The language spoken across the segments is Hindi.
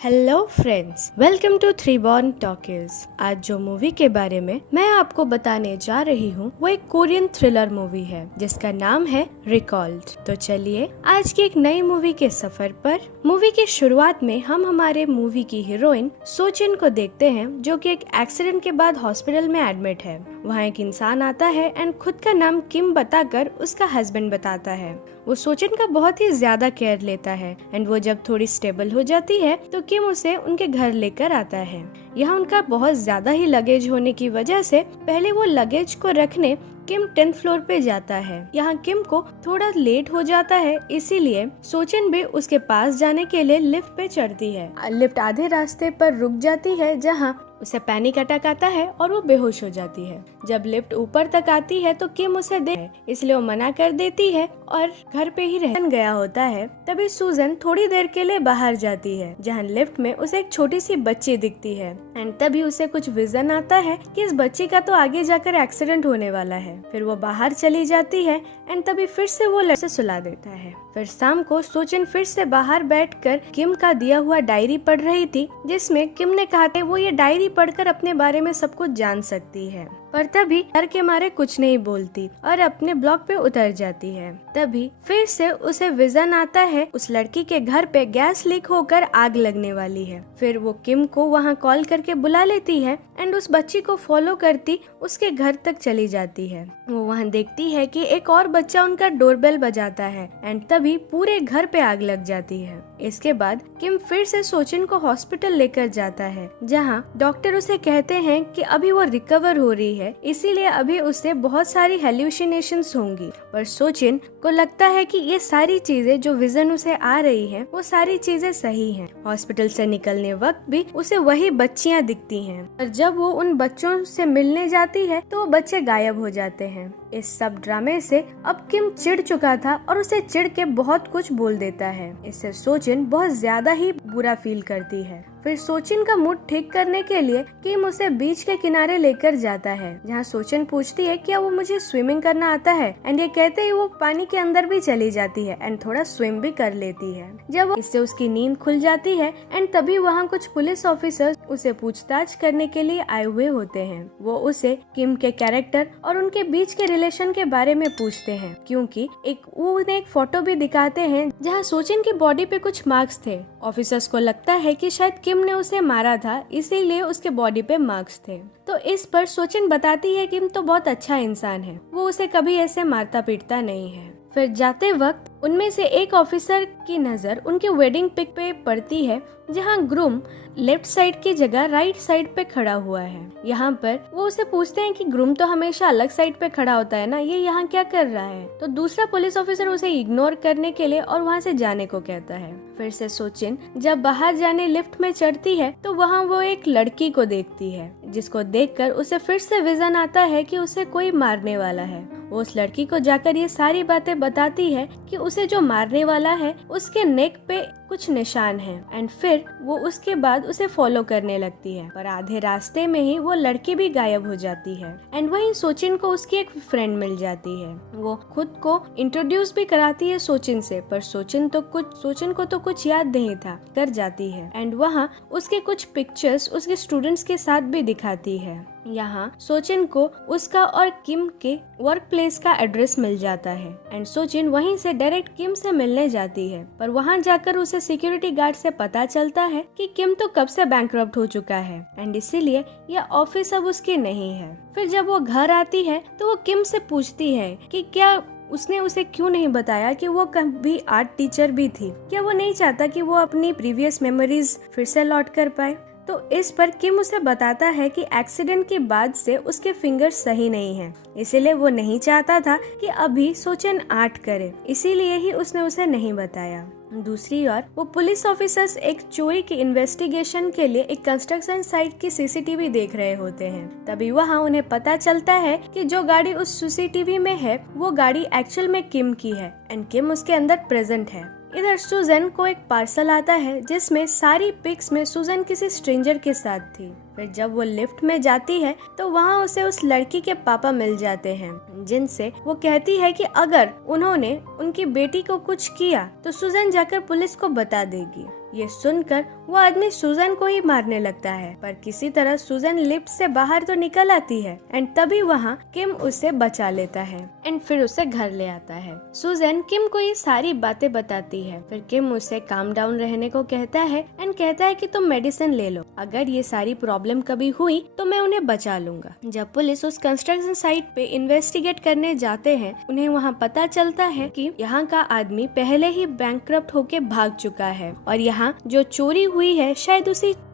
Hello friends, welcome to three born talkies. आज जो मूवी के बारे में मैं आपको बताने जा रही हूँ वो एक कोरियन थ्रिलर मूवी है जिसका नाम है रिकॉल्ड। तो चलिए आज की एक नई मूवी के सफर पर। मूवी की शुरुआत में हम हमारे मूवी की हीरोइन सोचिन को देखते हैं जो कि एक एक्सीडेंट के बाद हॉस्पिटल में एडमिट है। वहाँ एक इंसान आता है एंड खुद का नाम किम बताकर उसका हस्बैंड बताता है। वो सोचिन का बहुत ही ज्यादा केयर लेता है एंड वो जब थोड़ी स्टेबल हो जाती है तो किम उसे उनके घर लेकर आता है। यहाँ उनका बहुत ज्यादा ही लगेज होने की वजह से पहले वो लगेज को रखने किम 10th फ्लोर पे जाता है। यहाँ किम को थोड़ा लेट हो जाता है, इसीलिए सोचिन भी उसके पास जाने के लिए लिफ्ट पे चढ़ती है। लिफ्ट आधे रास्ते पर रुक जाती है जहाँ उसे पैनिक अटैक आता है और वो बेहोश हो जाती है। जब लिफ्ट ऊपर तक आती है तो किम उसे इसलिए वो मना कर देती है और घर पे ही रह गया होता है। तभी सूजन थोड़ी देर के लिए बाहर जाती है जहाँ लिफ्ट में उसे एक छोटी सी बच्ची दिखती है एंड तभी उसे कुछ विजन आता है कि इस बच्ची का तो आगे जाकर एक्सीडेंट होने वाला है। फिर वो बाहर चली जाती है एंड तभी फिर से वो लड़के सुला देता है। फिर शाम को सोचिन फिर से बाहर बैठकर किम का दिया हुआ डायरी पढ़ रही थी जिसमें किम ने कहा था वो ये डायरी पढ़कर अपने बारे में सब कुछ जान सकती है, पर तभी डर के मारे कुछ नहीं बोलती और अपने ब्लॉक पे उतर जाती है। तभी फिर से उसे विजन आता है उस लड़की के घर पे गैस लीक होकर आग लगने वाली है। फिर वो किम को वहाँ कॉल करके बुला लेती है एंड उस बच्ची को फॉलो करती उसके घर तक चली जाती है। वो वहाँ देखती है कि एक और बच्चा उनका डोरबेल बजाता है एंड तभी पूरे घर पे आग लग जाती है। इसके बाद किम फिर से सोचिन को हॉस्पिटल लेकर जाता है जहाँ डॉक्टर उसे कहते हैं कि अभी वो रिकवर हो रही है, इसीलिए अभी उसे बहुत सारी हेल्यूसिनेशंस होंगी। पर सोचिन को लगता है कि ये सारी चीजें जो विजन उसे आ रही है वो सारी चीजें सही हैं। हॉस्पिटल से निकलने वक्त भी उसे वही बच्चियां दिखती हैं और जब वो उन बच्चों से मिलने जाती है तो वो बच्चे गायब हो जाते हैं। इस सब ड्रामे से अब किम चिढ़ चुका था और उसे चिढ़ के बहुत कुछ बोल देता है। इससे सोचिन बहुत ज्यादा ही बुरा फील करती है। फिर सोचिन का मूड ठीक करने के लिए किम उसे बीच के किनारे लेकर जाता है जहाँ सोचिन पूछती है क्या वो मुझे स्विमिंग करना आता है एंड ये कहते ही वो पानी के अंदर भी चली जाती है एंड थोड़ा स्विम भी कर लेती है। जब इससे उसकी नींद खुल जाती है एंड तभी वहाँ कुछ पुलिस ऑफिसर्स उसे पूछताछ करने के लिए आए हुए होते हैं। वो उसे किम के कैरेक्टर और उनके बीच के रिलेशन के बारे में पूछते हैं क्योंकि वो उन्हें एक फोटो भी दिखाते हैं जहाँ सोचिन की बॉडी पे कुछ मार्क्स थे। ऑफिसर्स को लगता है कि शायद किम ने उसे मारा था, इसीलिए उसके बॉडी पे मार्क्स थे। तो इस पर सोचिन बताती है किम तो बहुत अच्छा इंसान है, वो उसे कभी ऐसे मारता पीटता नहीं है। फिर जाते वक्त उनमें से एक ऑफिसर की नजर उनके वेडिंग पिक पे पड़ती है जहां ग्रूम लेफ्ट साइड की जगह राइट साइड पे खड़ा हुआ है। यहाँ पर वो उसे पूछते हैं कि ग्रूम तो हमेशा अलग साइड पे खड़ा होता है ना, ये यहाँ क्या कर रहा है। तो दूसरा पुलिस ऑफिसर उसे इग्नोर करने के लिए और वहाँ से जाने को कहता है। फिर से सोचिन जब बाहर जाने लिफ्ट में चढ़ती है तो वहाँ वो एक लड़की को देखती है जिसको देखकर उसे फिर से विजन आता है कि उसे कोई मारने वाला है। वो उस लड़की को जाकर ये सारी बातें बताती है कि उसे जो मारने वाला है उसके नेक पे कुछ निशान हैं एंड फिर वो उसके बाद उसे फॉलो करने लगती है। पर आधे रास्ते में ही वो लड़की भी गायब हो जाती है एंड वहीं सोचिन को उसकी एक फ्रेंड मिल जाती है। वो खुद को इंट्रोड्यूस भी कराती है सोचिन से, पर सोचिन को तो कुछ याद नहीं था कर जाती है एंड वहाँ उसके कुछ पिक्चर्स उसके स्टूडेंट्स के साथ भी दिखाती है। यहाँ सोचिन को उसका और किम के वर्क प्लेस का एड्रेस मिल जाता है एंड सोचिन वहीं से डायरेक्ट किम से मिलने जाती है। पर वहाँ जाकर उसे सिक्योरिटी गार्ड से पता चलता है कि किम तो कब से बैंकरप्ट हो चुका है एंड इसीलिए यह ऑफिस अब उसकी नहीं है। फिर जब वो घर आती है तो वो किम से पूछती है कि क्या उसने उसे क्यों नहीं बताया कि वो कभी आर्ट टीचर भी थी, क्या वो नहीं चाहता कि वो अपनी प्रीवियस मेमोरीज फिर से लौट कर पाए। तो इस पर किम उसे बताता है कि एक्सीडेंट के बाद से उसके फिंगर्स सही नहीं हैं, इसीलिए वो नहीं चाहता था कि अभी सोचिन आर्ट करे, इसीलिए ही उसने उसे नहीं बताया। दूसरी ओर वो पुलिस ऑफिसर्स एक चोरी की इन्वेस्टिगेशन के लिए एक कंस्ट्रक्शन साइट की सीसीटीवी देख रहे होते हैं। तभी वहाँ उन्हें पता चलता है कि जो गाड़ी उस सीसीटीवी में है वो गाड़ी एक्चुअल में किम की है एंड किम उसके अंदर प्रेजेंट है। इधर सुजन को एक पार्सल आता है जिसमें सारी पिक्स में सुजन किसी स्ट्रेंजर के साथ थी। फिर जब वो लिफ्ट में जाती है तो वहाँ उसे उस लड़की के पापा मिल जाते हैं जिनसे वो कहती है कि अगर उन्होंने उनकी बेटी को कुछ किया तो सुजन जाकर पुलिस को बता देगी। ये सुनकर वो आदमी सुजन को ही मारने लगता है, पर किसी तरह सुजन लिफ्ट से बाहर तो निकल आती है एंड तभी वहाँ किम उसे बचा लेता है एंड फिर उसे घर ले आता है। सुजन किम को ये सारी बातें बताती है, फिर किम उसे काम डाउन रहने को कहता है एंड कहता है कि तुम मेडिसिन ले लो, अगर ये सारी प्रॉब्लम कभी हुई तो मैं उन्हें बचा लूंगा। जब पुलिस उस कंस्ट्रक्शन साइट पे इन्वेस्टिगेट करने जाते हैं, उन्हें वहाँ पता चलता है कि यहाँ का आदमी पहले ही बैंकक्रप्ट होके भाग चुका है और यहाँ जो चोरी हुई है शायद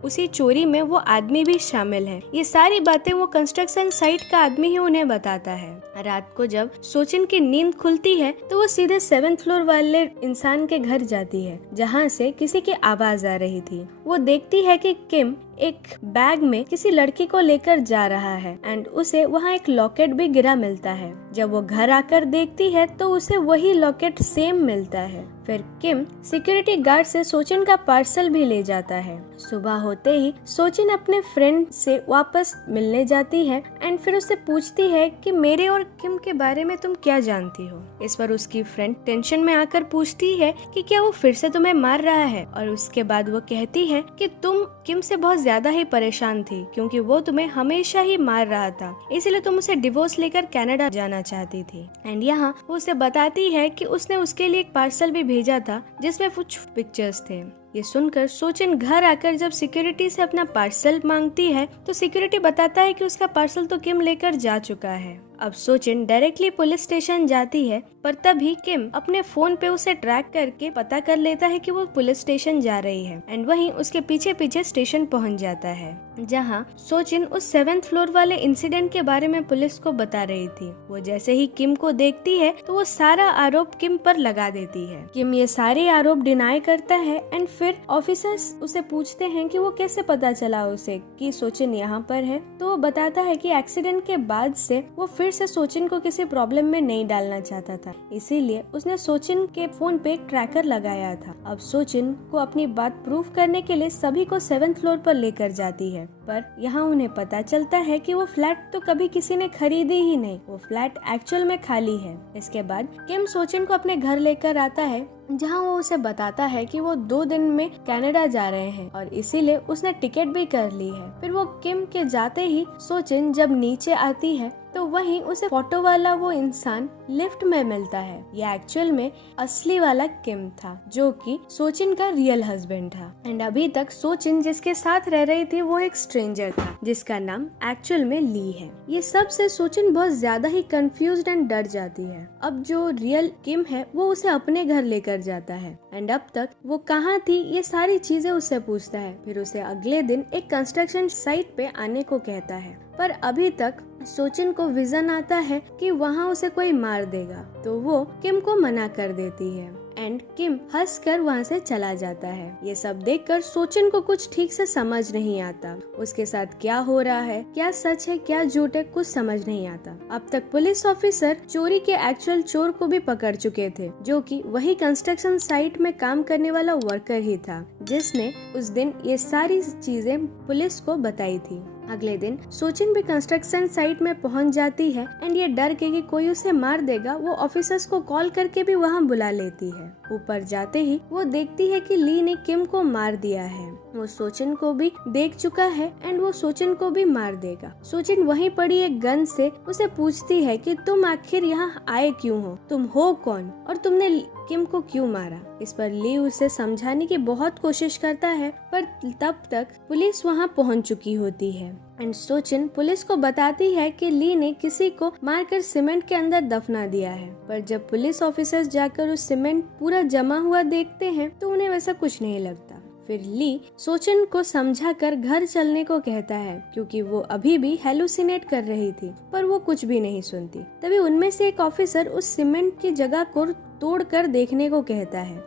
उसी चोरी में वो आदमी भी शामिल है। ये सारी बातें वो कंस्ट्रक्शन साइट का आदमी ही उन्हें बताता है। रात को जब सोचिन की नींद खुलती है तो वो सीधे 7th फ्लोर वाले इंसान के घर जाती है जहाँ से किसी की आवाज आ रही थी। वो देखती है कि किम एक बैग में किसी लड़की को लेकर जा रहा है एंड उसे वहाँ एक लॉकेट भी गिरा मिलता है। जब वो घर आकर देखती है तो उसे वही लॉकेट सेम मिलता है। फिर किम सिक्योरिटी गार्ड से सोचिन का पार्सल भी ले जाता है। सुबह होते ही सोचिन अपने फ्रेंड से वापस मिलने जाती है एंड फिर उससे पूछती है कि मेरे और किम के बारे में तुम क्या जानती हो। इस पर उसकी फ्रेंड टेंशन में आकर पूछती है कि क्या वो फिर से तुम्हें मार रहा है, और उसके बाद वो कहती है कि तुम किम से बहुत ज्यादा ही परेशान थी क्योंकि वो तुम्हें हमेशा ही मार रहा था, इसलिए तुम उसे डिवोर्स लेकर कनाडा जाना चाहती थी। एंड यहाँ वो उसे बताती है कि उसने उसके लिए एक पार्सल भी भेजा था जिसमें कुछ पिक्चर्स थे। ये सुनकर सोचिन घर आकर जब सिक्योरिटी से अपना पार्सल मांगती है तो सिक्योरिटी बताता है कि उसका पार्सल तो किम लेकर जा चुका है। अब सोचिन डायरेक्टली पुलिस स्टेशन जाती है, पर तभी किम अपने फोन पे उसे ट्रैक करके पता कर लेता है कि वो पुलिस स्टेशन जा रही है एंड वहीं उसके पीछे पीछे स्टेशन पहुंच जाता है जहां सोचिन उस 7th फ्लोर वाले इंसिडेंट के बारे में पुलिस को बता रही थी। वो जैसे ही किम को देखती है तो वो सारा आरोप किम पर लगा देती है। किम ये सारे आरोप डिनाई करता है एंड फिर ऑफिसर्स उसे पूछते हैं कि वो कैसे पता चला उसे कि सोचिन यहाँ पर है। तो वो बताता है कि एक्सीडेंट के बाद से वो फिर से सोचिन को किसी प्रॉब्लम में नहीं डालना चाहता था, इसीलिए उसने सोचिन के फोन पे एक ट्रैकर लगाया था। अब सोचिन को अपनी बात प्रूव करने के लिए सभी को 7th फ्लोर पर लेकर जाती है, पर यहाँ उन्हें पता चलता है कि वो फ्लैट तो कभी किसी ने खरीदी ही नहीं, वो फ्लैट एक्चुअल में खाली है। इसके बाद किम सोचिन को अपने घर लेकर आता है जहाँ वो उसे बताता है कि वो 2 दिन में कनाडा जा रहे हैं और इसीलिए उसने टिकट भी कर ली है। फिर वो किम के जाते ही सोचिन जब नीचे आती है तो वहीं उसे फोटो वाला वो इंसान लिफ्ट में मिलता है। ये एक्चुअल में असली वाला किम था जो कि सोचिन का रियल हस्बैंड था एंड अभी तक सोचिन जिसके साथ रह रही थी वो एक स्ट्रेंजर था जिसका नाम एक्चुअल में ली है। ये सब से सोचिन बहुत ज्यादा ही कंफ्यूज्ड एंड डर जाती है। अब जो रियल किम है वो उसे अपने घर लेकर जाता है एंड अब तक वो कहाँ थी ये सारी चीजें उससे पूछता है। फिर उसे अगले दिन एक कंस्ट्रक्शन साइट पे आने को कहता है, पर अभी तक सोचिन को विजन आता है कि वहाँ उसे कोई मार देगा, तो वो किम को मना कर देती है एंड किम हंसकर वहाँ से चला जाता है। ये सब देखकर सोचिन को कुछ ठीक से समझ नहीं आता, उसके साथ क्या हो रहा है, क्या सच है क्या झूठ है, कुछ समझ नहीं आता। अब तक पुलिस ऑफिसर चोरी के एक्चुअल चोर को भी पकड़ चुके थे जो कि वही कंस्ट्रक्शन साइट में काम करने वाला वर्कर ही था जिसने उस दिन ये सारी चीजें पुलिस को बताई थी। अगले दिन सोचिन भी कंस्ट्रक्शन साइट में पहुंच जाती है एंड ये डर के कि कोई उसे मार देगा वो ऑफिसर्स को कॉल करके भी वहां बुला लेती है। ऊपर जाते ही वो देखती है कि ली ने किम को मार दिया है। वो सोचिन को भी देख चुका है एंड वो सोचिन को भी मार देगा। सोचिन वहीं पड़ी एक गन से उसे पूछती है कि तुम आखिर यहाँ आए क्यों हो, तुम हो कौन और तुमने किम को क्यों मारा। इस पर ली उसे समझाने की बहुत कोशिश करता है, पर तब तक पुलिस वहां पहुंच चुकी होती है एंड सोचिन पुलिस को बताती है कि ली ने किसी को मारकर सीमेंट के अंदर दफना दिया है। पर जब पुलिस ऑफिसर्स जाकर उस सीमेंट पूरा जमा हुआ देखते हैं तो उन्हें वैसा कुछ नहीं लगता। फिर ली सोचिन को समझाकर घर चलने को कहता है क्योंकि वो अभी भी हेलुसिनेट कर रही थी, पर वो कुछ भी नहीं सुनती। तभी उनमें से एक ऑफिसर उस सीमेंट की जगह को तोड़कर देखने को कहता है।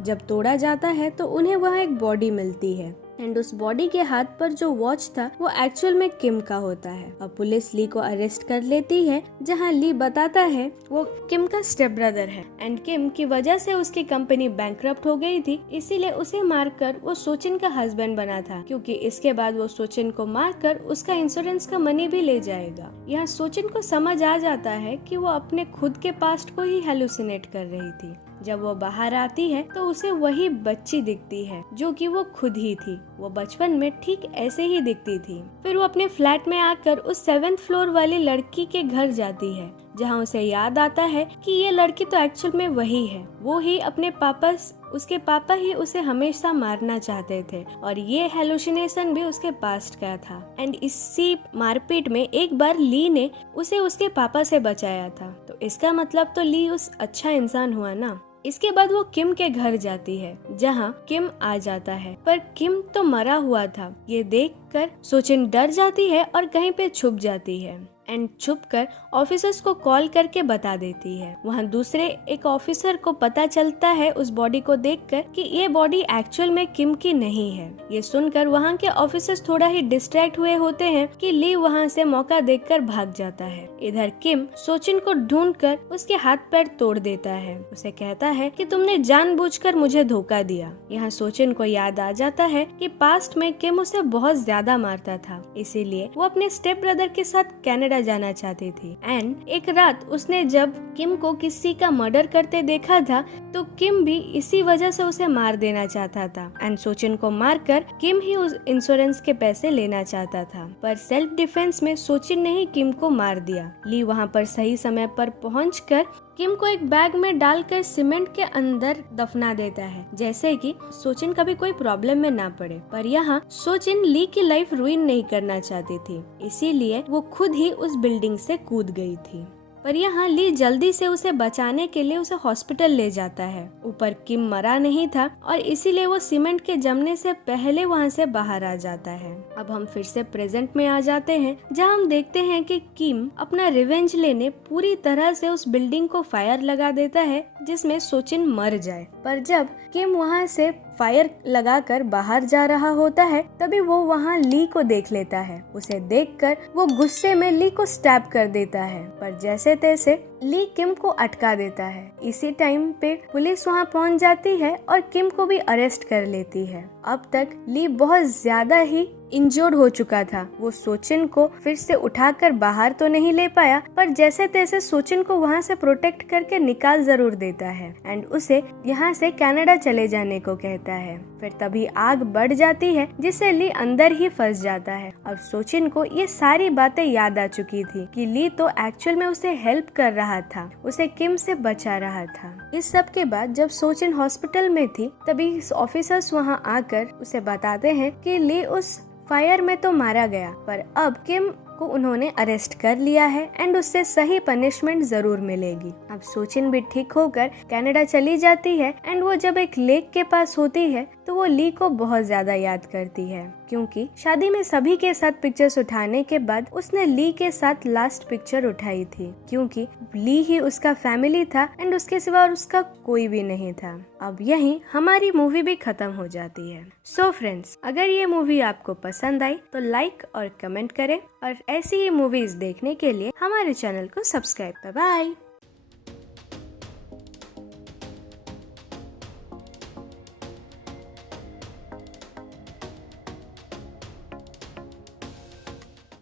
जब तोड़ा जाता है तो उन्हें वहाँ एक बॉडी मिलती है एंड उस बॉडी के हाथ पर जो वॉच था वो एक्चुअल में किम का होता है। अब पुलिस ली को अरेस्ट कर लेती है जहां ली बताता है वो किम का स्टेप ब्रदर है एंड किम की वजह से उसकी कंपनी बैंकक्रप्ट हो गई थी, इसीलिए उसे मारकर वो सोचिन का हस्बैंड बना था क्योंकि इसके बाद वो सोचिन को मारकर उसका इंश्योरेंस का मनी भी ले जाएगा। यहाँ सोचिन को समझ आ जाता है कि वो अपने खुद के पास्ट को ही हेलुसिनेट कर रही थी। जब वो बाहर आती है तो उसे वही बच्ची दिखती है जो कि वो खुद ही थी। वो बचपन में ठीक ऐसे ही दिखती थी। फिर वो अपने फ्लैट में आकर उस 7th फ्लोर वाली लड़की के घर जाती है, जहाँ उसे याद आता है कि ये लड़की तो एक्चुअल में वही है। वो ही उसके पापा ही उसे हमेशा मारना चाहते थे और ये हेलुसिनेशन भी उसके पास्ट का था। एंड इसी मारपीट में एक बार ली ने उसे उसके पापा से बचाया था, तो इसका मतलब तो ली उस अच्छा इंसान हुआ ना। इसके बाद वो किम के घर जाती है, जहाँ किम आ जाता है, पर किम तो मरा हुआ था। ये देखकर सोचिन डर जाती है और कहीं पे छुप जाती है एंड छुपकर ऑफिसर्स को कॉल करके बता देती है। वहाँ दूसरे एक ऑफिसर को पता चलता है उस बॉडी को देखकर कि ये बॉडी एक्चुअल में किम की नहीं है। ये सुनकर वहाँ के ऑफिसर्स थोड़ा ही डिस्ट्रैक्ट हुए होते हैं कि ली वहाँ से मौका देखकर भाग जाता है। इधर किम सोचिन को ढूंढकर उसके हाथ पैर तोड़ देता है। उसे कहता है कि तुमने जानबूझकर मुझे धोखा दिया। यहाँ सोचिन को याद आ जाता है कि पास्ट में किम उसे बहुत ज्यादा मारता था, इसीलिए वो अपने स्टेप ब्रदर के साथ कनाडा जाना चाहती थी। एंड एक रात उसने जब किम को किसी का मर्डर करते देखा था, तो किम भी इसी वजह से उसे मार देना चाहता था। एंड सोचिन को मारकर किम ही उस इंश्योरेंस के पैसे लेना चाहता था, पर सेल्फ डिफेंस में सोचिन ने ही किम को मार दिया। ली वहाँ पर सही समय पर पहुंचकर किम को एक बैग में डालकर सीमेंट के अंदर दफना देता है, जैसे कि सोचिन कभी कोई प्रॉब्लम में ना पड़े। पर यहाँ सोचिन ली की लाइफ रुइन नहीं करना चाहती थी, इसीलिए वो खुद ही उस बिल्डिंग से कूद गई थी। पर यहाँ ली जल्दी से उसे बचाने के लिए उसे हॉस्पिटल ले जाता है। ऊपर किम मरा नहीं था और इसीलिए वो सीमेंट के जमने से पहले वहाँ से बाहर आ जाता है। अब हम फिर से प्रेजेंट में आ जाते हैं, जहाँ हम देखते हैं कि किम अपना रिवेंज लेने पूरी तरह से उस बिल्डिंग को फायर लगा देता है, जिसमें सोचिन मर जाए। पर जब किम वहाँ से फायर लगाकर बाहर जा रहा होता है, तभी वो वहाँ ली को देख लेता है। उसे देखकर वो गुस्से में ली को स्टैब कर देता है, पर जैसे तैसे ली किम को अटका देता है। इसी टाइम पे पुलिस वहाँ पहुँच जाती है और किम को भी अरेस्ट कर लेती है। अब तक ली बहुत ज्यादा ही इंजर्ड हो चुका था। वो सोचिन को फिर से उठाकर बाहर तो नहीं ले पाया, पर जैसे तैसे सोचिन को वहाँ से प्रोटेक्ट करके निकाल जरूर देता है एंड उसे यहाँ से कनाडा चले जाने को कहता है। फिर तभी आग बढ़ जाती है, जिससे ली अंदर ही फंस जाता है। अब सोचिन को ये सारी बातें याद आ चुकी थी कि ली तो एक्चुअल में उसे हेल्प कर रहा था, उसे किम से बचा रहा था। इस सब के बाद जब सोचिन हॉस्पिटल में थी, तभी ऑफिसर्स वहाँ आकर उसे बताते हैं कि ली उस फायर में तो मारा गया, पर अब किम को उन्होंने अरेस्ट कर लिया है एंड उससे सही पनिशमेंट जरूर मिलेगी। अब सोचिन भी ठीक होकर कनाडा चली जाती है एंड वो जब एक लेक के पास होती है तो वो ली को बहुत ज्यादा याद करती है, क्योंकि शादी में सभी के साथ पिक्चर्स उठाने के बाद उसने ली के साथ लास्ट पिक्चर उठाई थी, क्योंकि ली ही उसका फैमिली था एंड उसके सिवा उसका कोई भी नहीं था। अब यहीं हमारी मूवी भी खत्म हो जाती है। सो फ्रेंड्स, अगर ये मूवी आपको पसंद आई तो लाइक और कमेंट करें और ऐसी ही मूवीज देखने के लिए हमारे चैनल को सब्सक्राइब। Bye bye.